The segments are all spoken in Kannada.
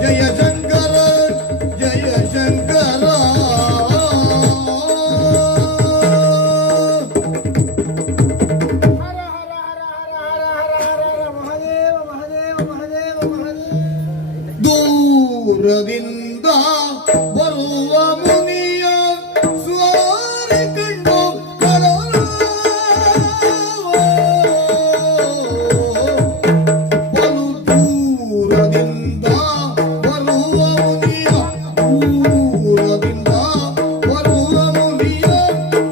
ಜಯ ಶಂಕರ ಜಯ ಶಂಕರ ದೂರದಿಂದ ಬರುವ ಮುನಿಯ ಸ್ವಾರಿ ಕಂಡು ಬಲು ದೂರದಿಂದ ಬರುವ ಮುನಿಯ ದೂರದಿಂದ ಬರುವ ಮುನಿಯ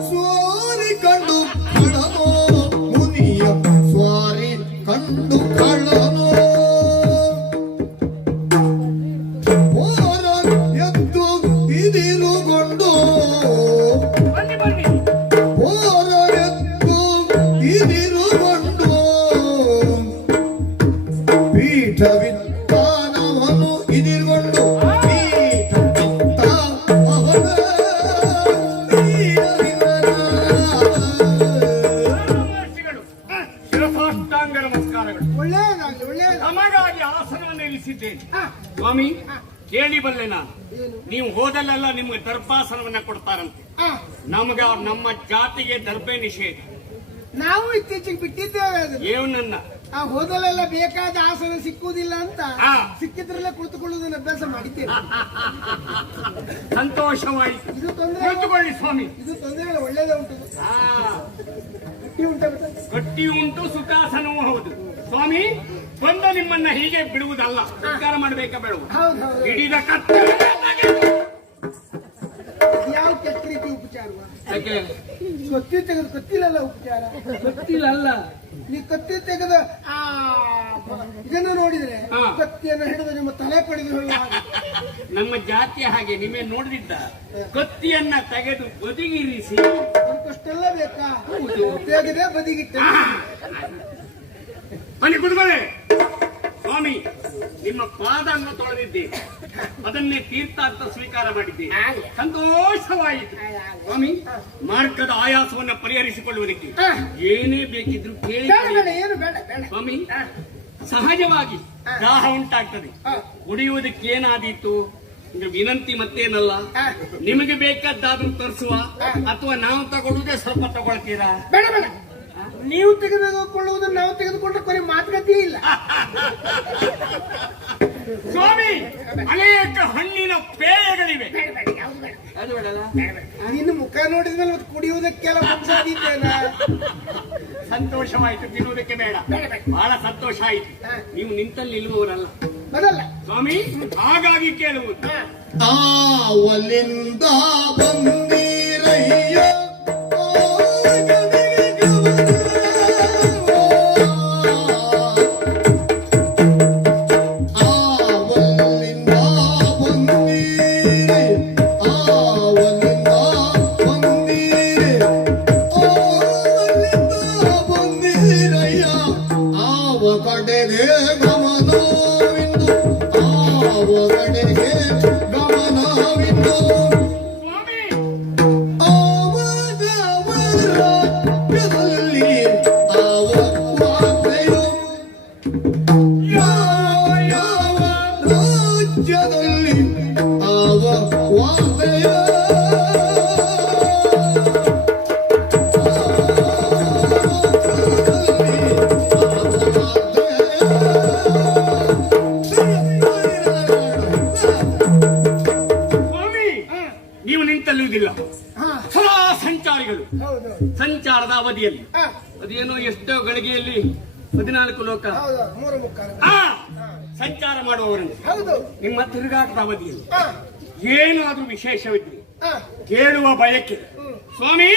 ಸ್ವಾರಿ ಕಂಡು ಕಳನೋ ಮುನಿಯ ಸ್ವಾರಿ ಕಂಡು ಕಳನೋ ಪೀಠವಿತ್ತಾನವನು ಇದಿರುಗೊಂಡು ಪೀಠವಿತ್ತ ಅವನ ಶಿರಸಾಷ್ಟಾಂಗ ನಮಸ್ಕಾರಗಳು. ಒಳ್ಳೆಯದಾಗಲಿ ಒಳ್ಳೆಯದು. ನಮಗಾಗಿ ಆಸನವನ್ನು ಇರಿಸಿದ್ದೇನೆ. ಸ್ವಾಮಿ ಕೇಳಿ ಬಲ್ಲೆ ನಾನು, ನೀವು ಹೋದಲ್ಲೆಲ್ಲ ನಿಮ್ಗೆ ದರ್ಭಾಸನವನ್ನ ಕೊಡ್ತಾರಂತೆ. ನಮ್ಗ ನಮ್ಮ ಜಾತಿಗೆ ದರ್ಭೆ ನಿಷೇಧ. ನಾವು ಇತ್ತೀಚೆಗೆ ಬಿಟ್ಟಿದ್ದೇವೆ ಅದನ್ನು. ಏನನ್ನ ಹೋದಲೆಲ್ಲ ಬೇಕಾದ ಆಸನ ಸಿಕ್ಕುವುದಿಲ್ಲ ಅಂತ ಸಿಕ್ಕಿದ್ರಲ್ಲೇ ಕುಳಿತುಕೊಳ್ಳುವುದನ್ನು ಅಭ್ಯಾಸ ಮಾಡಿದ್ದೇವೆ. ಸಂತೋಷವಾಯಿತು. ಇದು ತೊಂದರೆ ಕುಳಿತುಕೊಳ್ಳಿ ಸ್ವಾಮಿ. ಇದು ತೊಂದರೆ ಇಲ್ಲ, ಒಳ್ಳೇದೇ ಉಂಟು. ಗಟ್ಟಿ ಉಂಟ ಗಟ್ಟಿ ಉಂಟು, ಸುಖಾಸನವೂ ಹೌದು. ಸ್ವಾಮಿ ಬಂದ ನಿಮ್ಮನ್ನ ಹೀಗೆ ಬಿಡುವುದಲ್ಲ, ಉದ್ಧಾರ ಮಾಡಬೇಕಾ ಬೇಡವು? ಹೌದು ಹಿಡಿದ ಕತ್ತೆ ಯಾವ ಕೆಟ್ಟ ರೀತಿ ಉಪಚಾರವ? ಯಾಕೆ ಕತ್ತಿ ತೆಗೆದು ಕತ್ತಿಲಲ್ಲ ಉಪಚಾರ, ಗೊತ್ತಿಲ್ಲಲ್ಲ. ನೀ ಕತ್ತಿ ತೆಗೆದ ಇದನ್ನು ನೋಡಿದ್ರೆ ಕತ್ತಿಯನ್ನು ಹಿಡಿದು ನಿಮ್ಮ ತಲೆ ಪಡೆದು ಹೇಳುವ ಹಾಗೆ. ನಮ್ಮ ಜಾತಿಯ ಹಾಗೆ ನೀವೇ ನೋಡಿದ್ದ ಕತ್ತಿಯನ್ನ ತೆಗೆದು ಬದಿಗಿರಿಸಿ ಅದಕ್ಕಷ್ಟೆಲ್ಲ ಬೇಕಾ? ತೆಗೆದೇ ಬದಿಗಿಟ್ಟ. ಬನ್ನಿ ಕುತ್ಕೊಳ್ಳಿ. ಸ್ವಾಮಿ ನಿಮ್ಮ ಪಾದವನ್ನು ತೊಳೆದಿದ್ದೇವೆ, ಅದನ್ನೇ ತೀರ್ಥ ಅಂತ ಸ್ವೀಕಾರ ಮಾಡಿದ್ದೇವೆ. ಸಂತೋಷವಾಯಿತು. ಸ್ವಾಮಿ ಮಾರ್ಗದ ಆಯಾಸವನ್ನ ಪರಿಹರಿಸಿಕೊಳ್ಳುವುದಕ್ಕೆ ಏನೇ ಬೇಕಿದ್ರು ಕೇಳಿ. ಏನು ಬೇಡ ಬೇಡ ಸ್ವಾಮಿ, ಸಹಜವಾಗಿ ದಾಹ ಉಂಟಾಗ್ತದೆ, ಕುಡಿಯುವುದಕ್ಕೆ ಏನಾದೀತು ವಿನಂತಿ ಮತ್ತೇನಲ್ಲ. ನಿಮಗೆ ಬೇಕಾದ್ದಾದ್ರೂ ತರಿಸುವ ಅಥವಾ ನಾವು ತಗೊಳ್ಳುವುದೇ ಸ್ವಲ್ಪ ತಗೊಳ್ತೀರಾ? ಬೇಡ ಬೇಡ, ನೀವು ತೆಗೆದುಕೊಳ್ಳುವುದನ್ನು ನಾವು ತೆಗೆದುಕೊಂಡ್ರೆ ಕೊನೆ ಮಾತುಕತೆ ಇಲ್ಲ. ಸ್ವಾಮಿ ಅನೇಕ ಹಣ್ಣಿನ ಪೇಯಗಳಿವೆ. ಅದು ಬೇಡಲ್ಲ. ನಿನ್ನ ಮುಖ ನೋಡಿದ್ಮೇಲೆ ಮತ್ತೆ ಕುಡಿಯುವುದಕ್ಕೆಲ್ಲ ಮುಂಸಾದಿದ್ದೇನ? ಸಂತೋಷವಾಯಿತು, ತಿನ್ನುವುದಕ್ಕೆ ಬೇಡ. ಬಹಳ ಸಂತೋಷ ಆಯಿತು. ನೀವು ನಿಂತಲ್ಲಿ ನಿಲ್ಲುವವರಲ್ಲ ಅದಲ್ಲ ಸ್ವಾಮಿ, ಹಾಗಾಗಿ ಕೇಳುವುದು. ಆವಲಿಂದ ಬಂದಿರಯ್ಯ ಕಡೆಗೆ ಗಮನವಿಂದು, ಆವ ಕಡೆಗೆ ಗಮನವಿಂದು. ರಾಜ್ಯದಲ್ಲಿ ಆವ ವಾರ್ತೆಯು, ಯಾವ ರಾಜ್ಯದಲ್ಲಿ ಆವ ವಾರ್ತೆಯು. ಸದಾ ಸಂಚಾರಿಗಳು ಸಂಚಾರದ ಅವಧಿಯಲ್ಲಿ ಅದೇನೋ ಎಷ್ಟೋ ಗಳಿಗೆಯಲ್ಲಿ 14 ಲೋಕ ಸಂಚಾರ ಮಾಡುವವರನ್ನು ನಿಮ್ಮ ತಿರುಗಾಟದ ಅವಧಿಯಲ್ಲಿ ಏನಾದ್ರೂ ವಿಶೇಷವಿದ್ರೆ ಕೇಳುವ ಬಯಕೆ. ಸ್ವಾಮಿ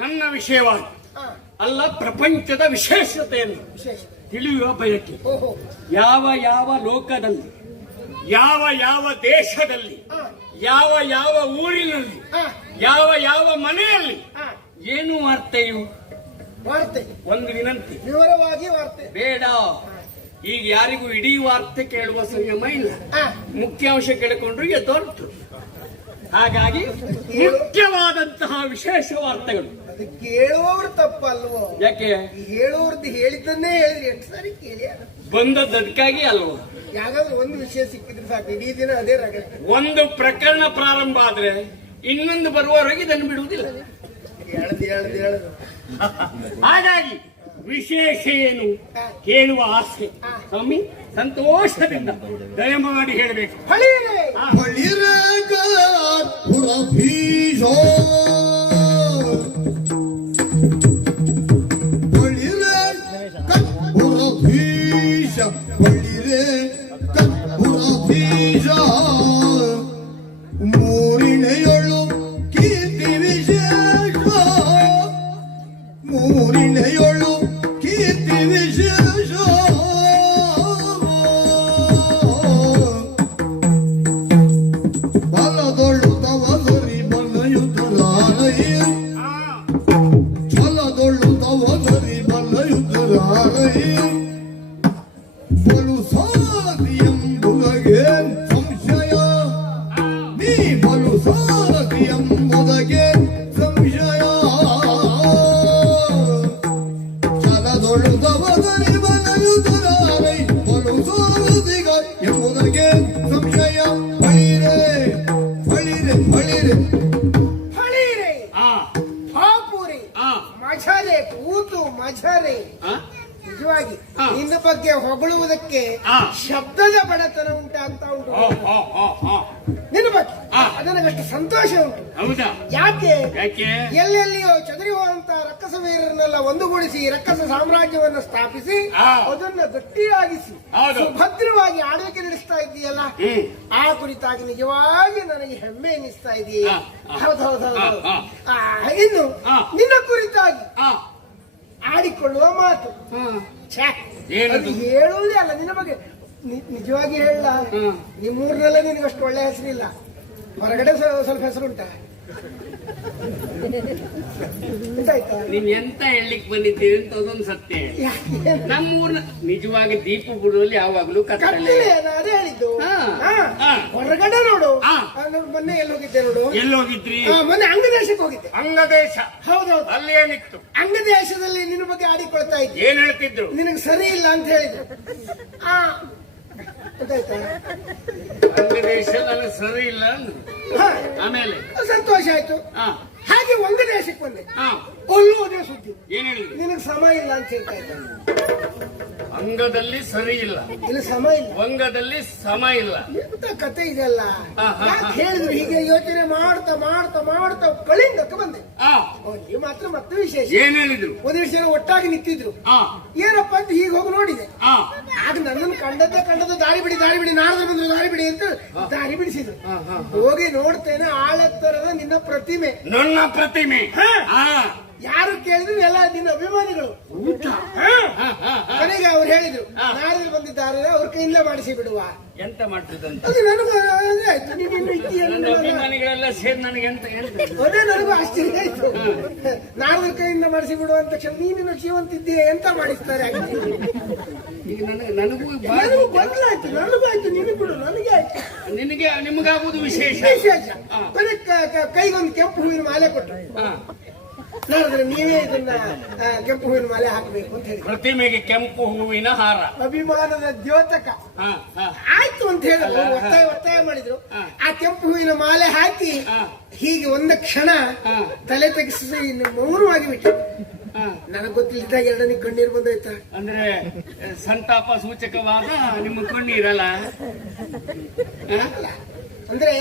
ನನ್ನ ವಿಷಯವಾಗಿ ಅಲ್ಲ, ಪ್ರಪಂಚದ ವಿಶೇಷತೆಯನ್ನು ತಿಳಿಯುವ ಬಯಕೆ. ಯಾವ ಯಾವ ಲೋಕದಲ್ಲಿ, ಯಾವ ಯಾವ ದೇಶದಲ್ಲಿ, ಯಾವ ಯಾವ ಊರಿನಲ್ಲಿ, ಯಾವ ಯಾವ ಮನೆಯಲ್ಲಿ ಏನು ವಾರ್ತೆಯು? ಒಂದು ವಿನಂತಿ, ವಿವರವಾಗಿ ವಾರ್ತೆ ಬೇಡ. ಈಗ ಯಾರಿಗೂ ಇಡೀ ವಾರ್ತೆ ಕೇಳುವ ಸಂಯಮ ಇಲ್ಲ. ಮುಖ್ಯಾಂಶ ಕೇಳಿಕೊಂಡ್ರು ಎದ್ದೋರ್ತು. ಹಾಗಾಗಿ ಮುಖ್ಯವಾದಂತಹ ವಿಶೇಷ ವಾರ್ತೆಗಳು ಅದು ಕೇಳುವವರು ತಪ್ಪಲ್ವೋ? ಯಾಕೆ ಹೇಳುವವ್ರದ್ದು ಹೇಳಿದ್ದನ್ನೇ ಹೇಳಿದ್ರಿ, ಎಷ್ಟು ಸಾರಿ ಕೇಳಿ ಬಂದದ್ದು ಅದಕ್ಕಾಗಿ ಅಲ್ವೋ? ಯಾವ್ದಾದ್ರು ಒಂದು ವಿಷಯ ಸಿಕ್ಕಿದ್ರೆ ಸಾಕು, ಇಡೀ ದಿನ ಅದೇ ರಗಳೆ. ಒಂದು ಪ್ರಕರಣ ಪ್ರಾರಂಭ ಆದ್ರೆ ಇನ್ನೊಂದು ಬರುವವರೆಗೆ ಇದನ್ನು ಬಿಡುವುದಿಲ್ಲ. ಎಳ್ದು ಹಾಗಾಗಿ ವಿಶೇಷ ಏನು ಕೇಳುವ ಆಸೆ ಸ್ವಾಮಿ, ಸಂತೋಷದಿಂದ ದಯಮಾಡಿ ಹೇಳಬೇಕು. ಹೊಳೀರೆ. ಪುರಭೀಷ ಪುರಭೀಷ ಬಳಿರೆ ಪುರಭೀಷ ಮೂರಿನೆಯೊಳು ಕೀರ್ತಿ ವಿಶೇಷ ಮೂರಿನೆಯೊಳು ಕೀರ್ತಿ ವಿಶೇಷ ಬಲದೊಳು ತವಸರಿ ಬಲಯುತರಾರೈ ಛಲದೊಳು ತವಸರಿ ಬಲಯುತರಾರೈ ಬಲು ಸಾಧಿ ಎಂಬುದಗೆ ಸಂಶಯ ನೀ ಬಲು ಸಾಧಿ ಎಂಬುದಗೆ ಸಂಶಯ ಛಲದೊಳು ತವಸರಿ ಬಲಯುತರಾರೈ ಬಲು ಸಾಧಿಗ ಎಂಬುದಗೆ ಸಂಶಯ ಬಳಿರೆ ಬಳಿರೆ ಬಳಿರೆ ಹೊಳೀರೆ. ಆ ಪಾಪುರಿ. ಆ ಮಜರೆ ಕೂತು ಮಜರೆ. ಆ ನಿಜವಾಗಿ ಹಾ. ನಿನ್ನ ಬಗ್ಗೆ ಹೊಗಳುವುದಕ್ಕೆ ಹಾ. ಶಬ್ದದ ಬಡತನ ಉಂಟಾಗ್ತಾ ಉಂಟು ಓ, ಓ, ಓ, ಓ. ನಿನ್ನ ಬಗ್ಗೆ. ಹಾ. ಅದನ್ನಷ್ಟು ಸಂತೋಷ ಉಂಟು. ಹೌದಾ? ಯಾಕೆ ಯಾಕೆ? ಎಲ್ಲೆಲ್ಲಿಯೋ ಚದರಿ ಹೋದಂತ ರಕ್ಕಸ ವೀರರನ್ನೆಲ್ಲ ಒಂದುಗೂಡಿಸಿ ರಕ್ಕಸ ಸಾಮ್ರಾಜ್ಯವನ್ನು ಸ್ಥಾಪಿಸಿ ಹಾ. ಅದನ್ನ ಗಟ್ಟಿಯಾಗಿಸಿ ಹೌದು. ಸುಭದ್ರವಾಗಿ ಆಳ್ವಿಕೆ ನಡೆಸ್ತಾ ಇದ್ದೀಯಲ್ಲ, ಹ್ಮ್. ಆ ಕುರಿತಾಗಿ ನಿಜವಾಗಿ ನನಗೆ ಹೆಮ್ಮೆ ಎನಿಸ್ತಾ ಇದೆಯೇ. ಹಾ, ಹಾ. ಹೌದು. ಹಾ, ಇನ್ನು ಹಾ. ನಿನ್ನ ಕುರಿತಾಗಿ ಆ ಆಡಿಕೊಳ್ಳುವ ಮಾತು ಛೇ, ಏನದು? ಅದು ಹೇಳುವುದೇ ಅಲ್ಲ. ನಿನ್ನ ಬಗ್ಗೆ ನಿಜವಾಗಿ ಹೇಳ, ಹ್ಮ್. ನಿಮ್ಮೂರಿನಲ್ಲೇ ನಿನಗಷ್ಟು ಒಳ್ಳೆ ಹೆಸರಿಲ್ಲ, ಹೊರಗಡೆ ಸ್ವಲ್ಪ ಹೆಸರುಂಟ. ಗೊತ್ತಾಯ್ತಾ? ನೀನ್ ಎಂತ ಹೇಳಲಿಕ್ಕೆ ಬಂದಿದ್ದೀರಿ ಅಂತ ಅದೊಂದು ಸತ್ಯ ಹೇಳಿ. ನಮ್ಮೂರ್ನ ನಿಜವಾಗಿ ದೀಪ ಬಿಡುವಲ್ಲಿ ಯಾವಾಗ್ಲೂ ಕತ್ತಲೆ. ಕತ್ತಲೆ, ನಾನು ಅದೇ ಹೇಳಿದ್ದು. ಹಾ. ಹಾ. ಹಾ. ಹೊರಗಡೆ ನೋಡು. ಹಾ. ನೋಡು, ಮೊನ್ನೆ ಎಲ್ಲಿ ಹೋಗಿದ್ದೆ ನೋಡು. ಎಲ್ಲೋಗಿದ್ರಿ? ಮೊನ್ನೆ ಅಂಗದೇಶಕ್ಕೆ ಹೋಗಿದ್ದೆ. ಅಂಗದೇಶ. ಹೌದೌದು. ಅಲ್ಲಿ ಏನಿತ್ತು? ಅಂಗದೇಶದಲ್ಲಿ ನಿನ್ನ ಬಗ್ಗೆ ಆಡಿಕೊಳ್ತಾ ಇದ್ದೆ. ಏನ್ ಹೇಳ್ತಿದ್ರು? ನಿನಗೆ ಸರಿ ಇಲ್ಲ ಅಂತ ಹೇಳಿದ್ರು. ಆ ಗೊತ್ತಾಯ್ತಾ? ಅಂಗದೇಶ ನನಗೆ ಸರಿ ಇಲ್ಲ ಅಂದ್ರು. ಹಾ. ಆಮೇಲೆ ಸಂತೋಷ ಆಯ್ತು. ಹಾ ಹಾಗೆ ಒಂದು ದೇಶಕ್ಕೆ ಬಂದೆ. ಹಾ ಅಲ್ಲೂ ಅದೇ ಸುದ್ದಿ. ಏನ್ ಹೇಳಿದ್ರು? ನಿನಗೆ ಸಮ ಇಲ್ಲ ಅಂತ ಹೇಳ್ತಾ ಇದ್ದ. ಅಂಗದಲ್ಲಿ ಸರಿ ಇಲ್ಲ, ಇಲ್ಲಿ ಸಮ ಇಲ್ಲ. ವಂಗದಲ್ಲಿ ಸಮ ಇಲ್ಲ. ಎಂತ ಕತೆ ಇದೆಲ್ಲ. ಹಾ, ಹಾ, ಯಾಕೆ ಹಾ. ಹೇಳಿದ್ರು ಹೀಗೆ ಯೋಚನೆ ಮಾಡ್ತಾ ಮಾಡ್ತಾ ಮಾಡ್ತಾ ಕಳಿಂಗಕ್ಕೆ ಬಂದೆ. ಆ ನೀವು ಮಾತ್ರ ಮತ್ತೆ ವಿಶೇಷ. ಏನ್ ಹೇಳಿದ್ರು? ಒಂದಿಷ್ಟು ಜನ ಒಟ್ಟಾಗಿ ನಿಂತಿದ್ರು. ಆ ಏನಪ್ಪಾ ಅಂತ ಹೀಗೆ ಹೋಗಿ ನೋಡಿದೆ. ಆ ಆಗ ನನ್ನನ್ನು ಕಂಡದ್ದು ದಾರಿ ಬಿಡಿ ನಾರದ ಬಂದ್ರು ದಾರಿ ಬಿಡಿ ಅಂತ ದಾರಿ ಬಿಡಿಸಿದ್ರು. ಹೋಗಿ ನೋಡ್ತೇನೆ, ಆಳೆತ್ತರದ ನಿನ್ನ ಪ್ರತಿಮೆ. ನನ್ನ ಪ್ರತಿಮೆ. ಹಾ. ಆ ಯಾರು ಕೇಳಿದ್ರು ಎಲ್ಲ ನಿನ್ನ ಅಭಿಮಾನಿಗಳು. ಹಾ. ಹಾ, ಹಾ, ಹಾ. ಕೊನೆಗೆ ಅವ್ರು ಹೇಳಿದ್ರು, ಹಾ. ನಾರದಲ್ಲಿ ಬಂದಿದ್ದಾರೆ, ಅವ್ರ ಕೈಯಿಂದ ಮಾಡಿಸಿ ಬಿಡುವ. ಎಂತ ಮಾಡ್ತಿದ್ದಂತ? ಅದು ನನಗೂ ಅದೇ ಆಯ್ತು. ನೀನು ಇನ್ನು ಇದ್ದೀಯ ನನ್ನ ಅನ್ನೋದಲ್ಲ. ಅಭಿಮಾನಿಗಳೆಲ್ಲ ಸೇರಿ ನನಗೆ ಎಂತ ಹೇಳ್ತಾರೆ? ಅದೇ ನನಗೂ ಆಶ್ಚರ್ಯ ಆಯ್ತು. ನಾರದರ ಕೈಯಿಂದ ಮಾಡಿಸಿ ಬಿಡುವ ಅಂತ ತಕ್ಷಣ ನೀನು ಜೀವಂತಿದ್ದೀಯ, ಎಂತ ಮಾಡಿಸ್ತಾರೆ ಈಗ ನನಗೂ ನನಗೂ ಗೊಂದಲಾಯ್ತು. ನನಗೂ ಆಯ್ತು, ನಿನಗೆ ಬಿಡು, ನನಗೆ ಆಯ್ತು. ನಿಮಗಾಗುವುದು ವಿಶೇಷ. ವಿಶೇಷ. ಕೊನೆ ಕೈಗೊಂದು ಕೆಂಪು ಹೂವಿನ ಮಾಲೆ ಕೊಟ್ಟರು. ಹಾ. ನಾರದ್ರೆ ನೀವೇ ಇದನ್ನ ಕೆಂಪು ಹೂವಿನ ಮಾಲೆ ಹಾಕಬೇಕು ಅಂತ ಹೇಳಿ. ಪ್ರತಿಮೆಗೆ ಕೆಂಪು ಹೂವಿನ ಹಾರ. ಅಭಿಮಾನದ ದ್ಯೋತಕ. ಹಾ, ಹಾ. ಆಯ್ತು ಅಂತ ಹೇಳಿದ್ರು. ಒತ್ತಾಯ ಮಾಡಿದ್ರು. ಹಾ. ಆ ಕೆಂಪು ಹೂವಿನ ಮಾಲೆ ಹಾಕಿ ಹಾ. ಹೀಗೆ ಒಂದು ಕ್ಷಣ ಹಾ. ತಲೆ ತೆಗೆಸಿ ಮೌನವಾಗಿ ಬಿಟ್ಟು. ಹಾ. ನನಗೆ ಗೊತ್ತಿಲ್ಲದಾಗ ಎರಡನೇ ಕಣ್ಣೀರು ಬಂದೋಯ್ತಾ. ಅಂದ್ರೆ ಸಂತಾಪ ಸೂಚಕವಾದ ನಿಮ್ಮ ಕಣ್ಣೀರಲ್ಲ. ಅಂದ್ರೆ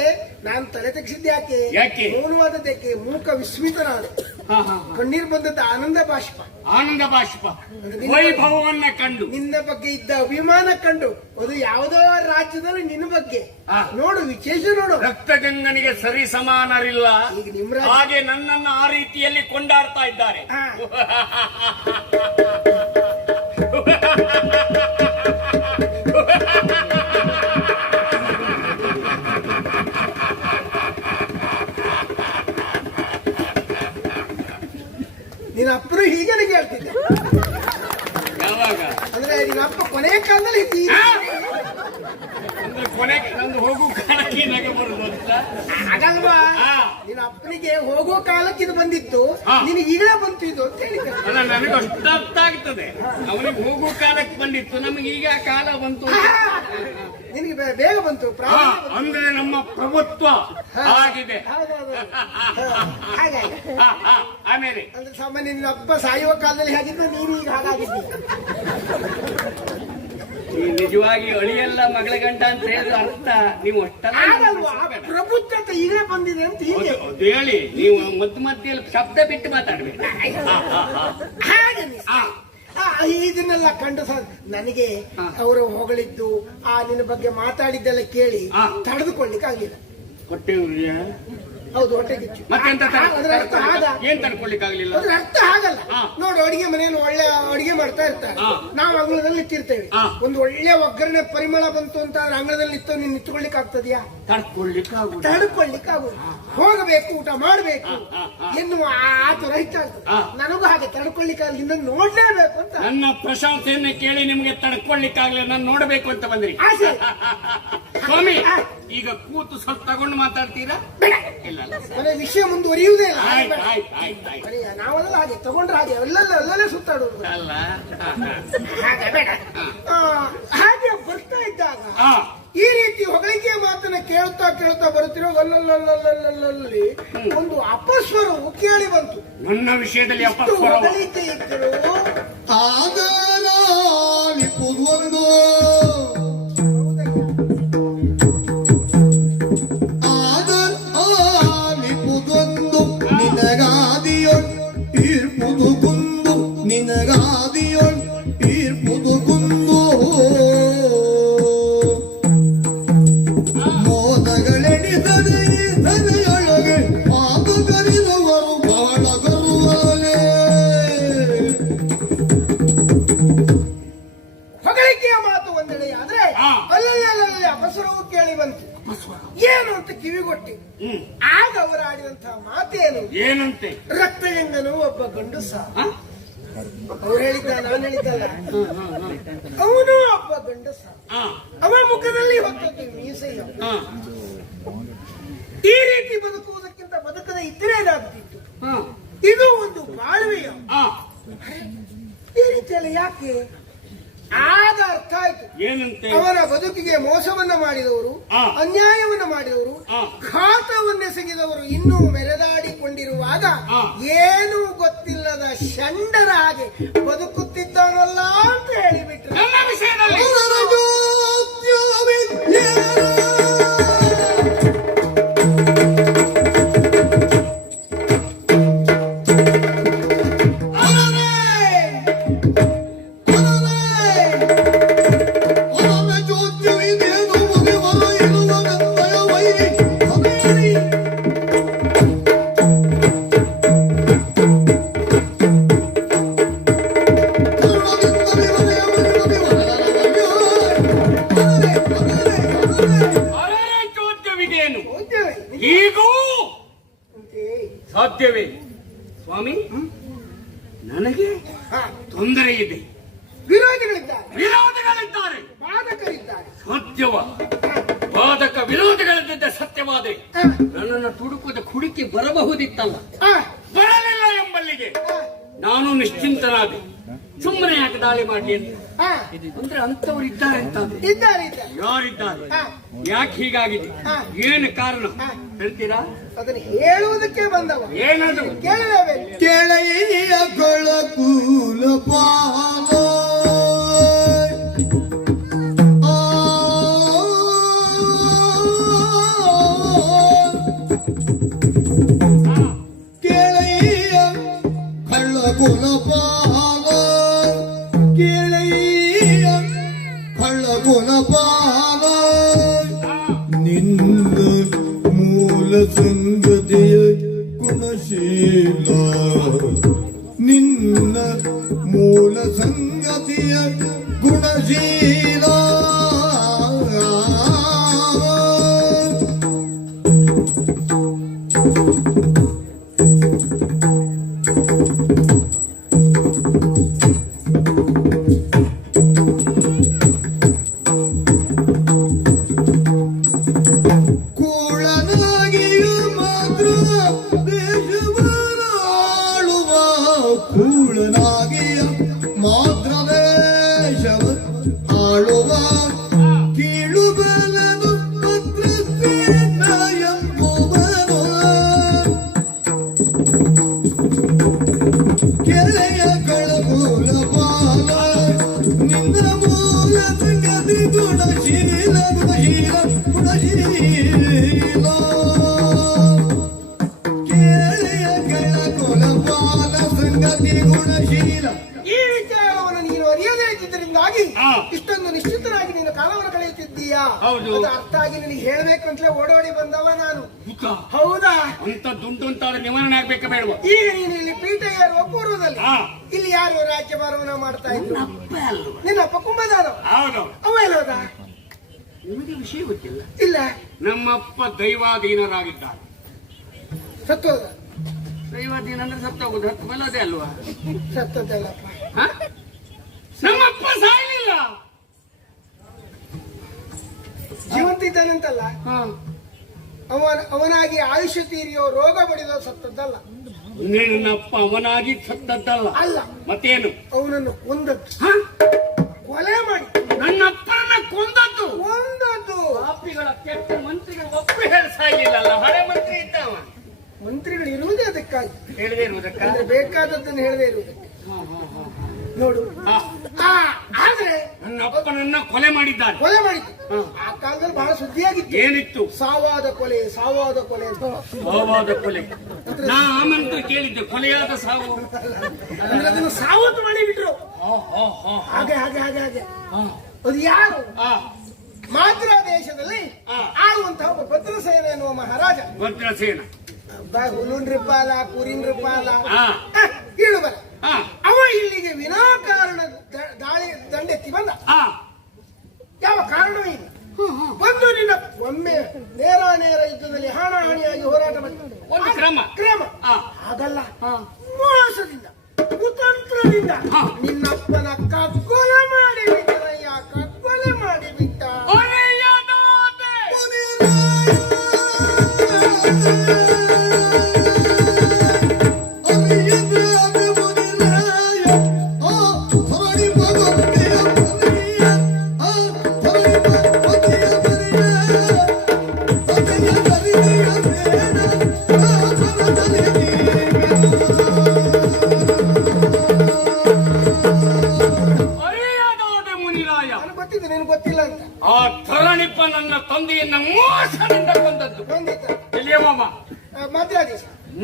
ನಾನು ತಲೆ ತೆಗೆಸಿದ್ದೆ ಯಾಕೆ? ಯಾಕೆ? ಮೌನವಾದದ್ದಕ್ಕೆ. ಮೂಕ ವಿಸ್ಮಿತನಾದ. ಹಾ, ಹಾ, ಹಾ. ಕಣ್ಣೀರು ಬಂದದ್ದು ಆನಂದ ಬಾಷ್ಪ. ಆನಂದ ಬಾಷ್ಪ. ವೈಭವವನ್ನ ಕಂಡು, ನಿನ್ನ ಬಗ್ಗೆ ಇದ್ದ ಅಭಿಮಾನ ಕಂಡು. ಅದು ಯಾವುದೋ ರಾಜ್ಯದಲ್ಲಿ ನಿನ್ನ ಬಗ್ಗೆ ಹಾ. ನೋಡು, ವಿಶೇಷ ನೋಡು. ರಕ್ತಗಂಗನಿಗೆ ಸರಿ ಸಮಾನರಿಲ್ಲ. ಈಗ ನಿಮ್ಮ ರಾಜ್ಯ ಹಾಗೆ ನನ್ನನ್ನು ಆ ರೀತಿಯಲ್ಲಿ ಕೊಂಡಾಡ್ತಾ ಇದ್ದಾರೆ. ಹಾ. ನಿನ್ನ ಅಪ್ಪನು ಹೀಗೆ ನನಗೆ ಹೇಳ್ತಿದ್ದೆ. ಯಾವಾಗ? ಅಂದ್ರೆ ನಿನ್ನ ಅಪ್ಪ ಕೊನೆಯ ಕಾಲದಲ್ಲಿ ಅಂದ್ರೆ ಕೊನೆಗೆ ನಂದು ಹೋಗು ಕಾಲಕ್ಕೆ ನಗೆ ಬರುದು ಅಂತ ಹಾಗಲ್ವಾ? ಹಾ. ನಿನ್ನ ಅಪ್ಪನಿಗೆ ಹೋಗೋ ಕಾಲಕ್ಕೆ ಇದು ಬಂದಿತ್ತು, ಹಾ. ನಿನಗೆ ಈಗಲೇ ಬಂತು ಇದು ಅಂತ ಹೇಳಿ. ಅಲ್ಲ, ನನಗೆ ಅಷ್ಟು ಅರ್ಥ ಆಗ್ತದೆ. ಅವನಿಗೆ ಹೋಗೋ ಕಾಲಕ್ಕೆ ಬಂದಿತ್ತು, ನಮಗೆ ಈಗ ಆ ಕಾಲ ಬಂತು. ನಿನಗೆ ಬೇಗ ಬಂತು. ಹಾ, ಅಂದ್ರೆ ನಮ್ಮ ಪ್ರಭುತ್ವ ಆಗಿದೆ. ಹೌದೌದು. ಹಾಗಾಗಿ ಆಮೇಲೆ ಅಂದ್ರೆ ಸಾಮಾನ್ಯ ನಿನ್ನ ಅಪ್ಪ ಸಾಯುವ ಕಾಲದಲ್ಲಿ ಹೇಗಿದ್ದು ನೀನು ಈಗ ಹಾಗಾಗಿದ್ದಿ. ಈ ನಿಜವಾಗಿ ಅಳಿಯಲ್ಲ ಮಗಳ ಗಂಟ ಅಂತ ಹೇಳಿದ್ರೆ ಅರ್ಥ ನೀವು ಆಗಲ್ವಾ? ಪ್ರಭುತ್ವ ಈಗಲೇ ಬಂದಿದೆ ಅಂತ ಹೀಗೆ ಅದು ಹೇಳಿ. ನೀವು ಮಧ್ಯದಲ್ಲಿ ಶಬ್ದ ಬಿಟ್ಟು ಮಾತಾಡ್ಬೇಕು. ಹಾಗೆ ಇದನ್ನೆಲ್ಲ ಕಂಡು ನನಗೆ ಅವರು ಹೊಗಳಿದ್ದು ನಿನ್ನ ಬಗ್ಗೆ ಮಾತಾಡಿದ್ದೆಲ್ಲ ಕೇಳಿ ತಡೆದುಕೊಳ್ಳಿಕ್ಕೆ ಆಗಿಲ್ಲ. ಹೊಟ್ಟೆ ಉರಿಯ? ಹೌದು, ಹೊಟ್ಟೆ ಕಿಚ್ಚು. ಮತ್ತೆಂತ ಅದರ ಅರ್ಥ ಆಗ ಏನ್ ತಡ್ಕೊಳ್ಲಿಕ್ಕೆ ಆಗ್ಲಿಲ್ಲ? ಅದ್ರ ಅರ್ಥ ಆಗಲ್ಲ. ನೋಡು, ಅಡಿಗೆ ಮನೆಯಲ್ಲಿ ಒಳ್ಳೆ ಅಡಿಗೆ ಮಾಡ್ತಾ ಇರ್ತಾರೆ, ನಾವು ಅಂಗಳದಲ್ಲಿ ನಿಂತಿರ್ತೇವೆ. ಒಂದು ಒಳ್ಳೆ ಒಗ್ಗರಣೆ ಪರಿಮಳ ಬಂತು ಅಂತ ಅಂಗಳದಲ್ಲಿ ನಿಂತು ನೀನ್ ನಿಂತ್ಕೊಳ್ಳಿಕ್ ಆಗ್ತದ್ಯಾ? ತಡ್ಕೊಳ್ಳಿಕ್ಕೆ ಆಗುದು. ಹೋಗಬೇಕು, ಊಟ ಮಾಡ್ಬೇಕು ಎನ್ನುವ ಆತುರ ಹೆಚ್ಚಾಗ್ತದೆ. ನನಗೂ ಹಾಗೆ ತಡ್ಕೊಳ್ಳಿಕ್ಕೆ ನಿನ್ನ ನೋಡ್ಲೇಬೇಕು ಅಂತ. ನನ್ನ ಪ್ರಶಂಸೆಯನ್ನ ಕೇಳಿ ನಿಮ್ಗೆ ತಡ್ಕೊಳ್ಳಿಕ್ಕಾಗ್ಲಿ, ನಾನು ನೋಡ್ಬೇಕು ಅಂತ ಬಂದ್ರಿ. ಸ್ವಾಮಿ, ಈಗ ಕೂತು ಸ್ವಲ್ಪ ತಗೊಂಡು ಮಾತಾಡ್ತೀರಾ? ಇಲ್ಲ, ಮನೆ ವಿಷಯ ಮುಂದುವರಿಯುವುದೇ ಇಲ್ಲ. ಆಯ್ತು. ನಾವೆಲ್ಲ ಹಾಗೆ ತಗೊಂಡ್ರೆ ಹಾಗೆ ಅಲ್ಲಲ್ಲೇ ಸುತ್ತಾಡುದು ಅಲ್ಲ. ಹಾಗೆ ಬರ್ತಾ ಇದ್ದಾಗ ಈ ರೀತಿ ಹೊಗಳಿಕೆಯ ಮಾತನ್ನ ಕೇಳ್ತಾ ಕೇಳ್ತಾ ಬರುತ್ತಿರೋ ಅಲ್ಲಲ್ಲಿ ಒಂದು ಅಪಸ್ವರವು ಕೇಳಿ ಬಂತು. ನನ್ನ ವಿಷಯದಲ್ಲಿ ಅಪಸ್ವರ ಹೊಗಳಿಕೆ ಇದ್ದರು ಆದರಾಲಿಪುದೊಂದು ಆದರಾಲಿಪುದೊಂದು ನಿನಗಾದಿಯೊಳ್ ಈರ್ಪುದು ಕುಂದು ನಿನಗಾದಿಯೊಳ್ ಈರ್ಪುದು ಕುಂದು ಮೋದಗಳೆಣಿಸದೆ ತನೆಯೊಳಗೆ ಪಾದಗರಿದವರು ಬಹಳ ಗರುವಲೆ. ಹೊಗಳಿಕೆಯ ಮಾತು ಒಂದೆಡೆ ಆದ್ರೆ ಅಲ್ಲಲ್ಲಿ ಅಪಸ್ವರವು ಕೇಳಿ ಬಂತು. ಏನು ಅಂತ ಕಿವಿಗೊಟ್ಟಿ ಆಗ ಅವರು ಆಡಿದಂತಹ ಮಾತೇನು? ಏನಂತೆ? ರಕ್ತಗಂಗನು ಒಬ್ಬ ಗಂಡುಸ. ಅವ್ರು ಹೇಳಿದ್ದ, ನಾನು ಹೇಳಿದ್ದಲ್ಲ. ಅವನು ಒಬ್ಬ ಗಂಡಸ. ಅವನ ಮುಖದಲ್ಲಿ ಹೊತ್ತದ್ದು ಮೀಸೆಯ. ಈ ರೀತಿ ಬದುಕುವುದಕ್ಕಿಂತ ಬದುಕದ ಇದ್ರೆ ಏನಾಗ್ತಿತ್ತು? ಇದು ಒಂದು ಬಾಳ್ವೆಯ. ಈ ರೀತಿಯಲ್ಲಿ ಯಾಕೆ? ಆಗ ಅರ್ಥ ಆಯ್ತು. ಏನಂತೆ? ಅವನ ಬದುಕಿಗೆ ಮೋಸವನ್ನ ಮಾಡಿದವರು, ಅನ್ಯಾಯವನ್ನ ಮಾಡಿದವರು, ಘಾತವನ್ನೆಸಗಿದವರು ಇನ್ನೂ ಮೆರೆದಾಡಿಕೊಂಡಿರುವಾಗ ಏನೂ ಗೊತ್ತಿಲ್ಲದ ಷಂಡರ ಹಾಗೆ ಬದುಕುತ್ತಿದ್ದಾನಲ್ಲ ಅಂತ ಹೇಳಿಬಿಟ್ರು. ನನ್ನ ವಿಷಯದಲ್ಲಿ ಹೀಗೂ ಸಾಧ್ಯವೇ? ಸ್ವಾಮಿ, ನನಗೆ ತೊಂದರೆ ಇದೆ. ವಿರೋಧಿಗಳಿದ್ದಾರೆ, ಬಾಧಕರಿದ್ದಾರೆ. ಸತ್ಯವ ಬಾಧಕ ವಿರೋಧಿಗಳಿದ್ದ ಸತ್ಯವಾದೆ ನನ್ನನ್ನು ತುಡುಕುದ ಕುಡುಕಿ ಬರಬಹುದಿತ್ತಲ್ಲ, ಬರಲಿಲ್ಲ ಎಂಬಲ್ಲಿಗೆ ನಾನು ನಿಶ್ಚಿಂತನಾದೆ. ಸುಮ್ಮನೆ ಯಾಕೆ ದಾಳಿ ಮಾಡಲಿ ಅಂತ. ಅಂದ್ರೆ ಅಂತವ್ರು ಇದ್ದಾರೆ ಅಂತ. ಯಾರಿದ್ದಾರೆ? ಯಾಕೆ ಹೀಗಾಗಿದೆ? ಏನು ಕಾರಣ ಹೇಳ್ತೀರಾ? ಅದನ್ನು ಹೇಳುವುದಕ್ಕೆ ಬಂದವ. ಏನದು? ಕೇಳಲೇಬೇಕು. ಕೆಳೆಯ ಕೊಳಕೂಲ ಪಾಲ ಕೆಳೆಯ ಕಳ್ಳಕುಲ ಪಾಲ ಕೆಳೆಯ ಕಳ್ಳಕುಲ ಪಾಲ ನಿನ್ನ ಮೂಲ ಸಂಗತಿಯ ಗುಣಶೀಲ ನಿನ್ನ ಮೂಲ ಸಂಗತಿಯ ಗುಣಶೀಲ ಕೂಳನಾಗಿಯೂ ಮಾತ್ರ ಹೌದು. ಅದು ಅರ್ಥ ಆಗಿ ನಿನಗೆ ಹೇಳ್ಬೇಕಂತಲೇ ಓಡೋಡಿ ಬಂದವ ನಾನು. ಹೌದಾ? ಹೌದಾ? ಅಂತ ದುಡ್ಡು ಅಂತಾದ್ರೆ ನಿವಾರಣೆ ಆಗ್ಬೇಕಾ ಬೇಡವಾ? ಈಗ ನೀನು ಇಲ್ಲಿ ಪೀಠ ಏರುವ ಪೂರ್ವದಲ್ಲಿ ಹಾ. ಇಲ್ಲಿ ಯಾರು ರಾಜ್ಯಭಾರವನ್ನ ಮಾಡ್ತಾ ಇದ್ರು? ಅಪ್ಪ ಅಲ್ವಾ? ನಿನ್ನಪ್ಪ ಕುಂಭದಾರ. ಹೌದು. ಅವ ಎಲ್ಲೋದ? ನಿಮಗೆ ವಿಷಯ ಗೊತ್ತಿಲ್ಲ. ಇಲ್ಲ. ನಮ್ಮಪ್ಪ ದೈವಾಧೀನರಾಗಿದ್ದಾರೆ. ಸತ್ತೋದ? ದೈವಾಧೀನ ಅಂದ್ರೆ ಸತ್ತೋಗುದು, ಹತ್ತು ಮೇಲೆ ಅದೇ ಅಲ್ವಾ? ಸತ್ತದ್ದಲ್ಲಪ್ಪ. ಹ? ನಮ್ಮಪ್ಪ ಸಾಯಲಿಲ್ಲ, ಜೀವಂತ ಇದ್ದಾನಂತಲ್ಲ. ಅವನಾಗಿ ಆಯುಷ್ಯ ತೀರಿಯೋ ರೋಗ ಬಡಿದೋ ಸತ್ತದ್ದಲ್ಲ. ನನ್ನಪ್ಪ ಅವನಾಗಿ ಸತ್ತದ್ದಲ್ಲ. ಅಲ್ಲ. ಮತ್ತೇನು? ಅವನನ್ನು ಕೊಂದದ್ದು. ಹ? ಕೊಲೆ ಮಾಡಿ ನನ್ನಪ್ಪನ ಕೊಂದದ್ದು. ಕೊಂದದ್ದು. ಪಾಪಿಗಳ ಕೆಟ್ಟ ಮಂತ್ರಿಗಳು ಒಪ್ಪಿ ಸಾಯಲಿಲ್ಲಲ್ಲ. ಹಳೆ ಮಂತ್ರಿ ಇದ್ದವ. ಮಂತ್ರಿಗಳು ಇರುವುದೇ ಅದಕ್ಕಾಗಿ. ಹೇಳದೇ ಇರುವುದಕ್ಕ? ಅಂದ್ರೆ ಬೇಕಾದದ್ದನ್ನು ಹೇಳದೇ ಇರುವುದಕ್ಕೆ. ನೋಡು. ಆದ್ರೆ ನನ್ನ ಅಪ್ಪನನ್ನ ಕೊಲೆ ಮಾಡಿದ್ದಾರೆ. ಕೊಲೆ ಮಾಡಿದ್ದು ಆ ಕಾಲದಲ್ಲಿ ಬಹಳ ಸುದ್ದಿಯಾಗಿತ್ತು. ಏನಿತ್ತು? ಸಾವಾದ ಕೊಲೆ, ಸಾವಾದ ಕೊಲೆ ಅಂತ. ಸಾವಾದ ಕೊಲೆ. ನಾ ಆಮಂತ್ರ ಕೇಳಿದ್ದೆ, ಕೊಲೆಯಾದ ಸಾವು ಅಂದ್ರೆ ಅದನ್ನು ಸಾವತ್ತು ಮಾಡಿಬಿಟ್ರು. ಹಾಗೆ ಹಾಗೆ ಹಾಗೆ ಹಾಗೆ. ಅದು ಯಾರು? ಮಾತ್ರ ದೇಶದಲ್ಲಿ ಆಳುವಂತಹ ಒಬ್ಬ ಭದ್ರಸೇನ ಎನ್ನುವ ಮಹಾರಾಜ. ಭದ್ರಸೇನ ಹುಲುಂಡ್ರಿಪಾಲ, ಕುರಿನ್ರಿಪಾಲ, ಕೀಳು ಬರ. ಅವ ಇಲ್ಲಿಗೆ ವಿನಾಕಾರಣ ದಂಡೆತ್ತಿ ಬಂದ. ಯಾವ ಕಾರಣವೂ ಇಲ್ಲ. ಬಂದು ನಿನ್ನ ಒಮ್ಮೆ ನೇರ ಯುದ್ಧದಲ್ಲಿ ಹಾಣಾಹಣಿಯಾಗಿ ಹೋರಾಟ ಮಾಡಿದ ಒಂದು ಕ್ರಮ. ಹಾಗಲ್ಲ, ಮೋಸದಿಂದ ಕುತಂತ್ರದಿಂದ ನಿನ್ನಪ್ಪನ ಕಗ್ಗೊಲೆ ಮಾಡಿಬಿಟ್ಟರಯ್ಯ, ಕಗ್ಗೊಲೆ ಮಾಡಿಬಿಟ್ಟ. ಗೊತ್ತಿಲ್ಲ ಅಂತ. ಆ ಧರಣಿಪ್ಪ ನನ್ನ ತಂದೆಯನ್ನ ಮೋಸದಿಂದ ಕೊಂದದ್ದು. ಎಲ್ಲಿಯ ಮಾಮ? ಮದ್ರಾದೇಶ.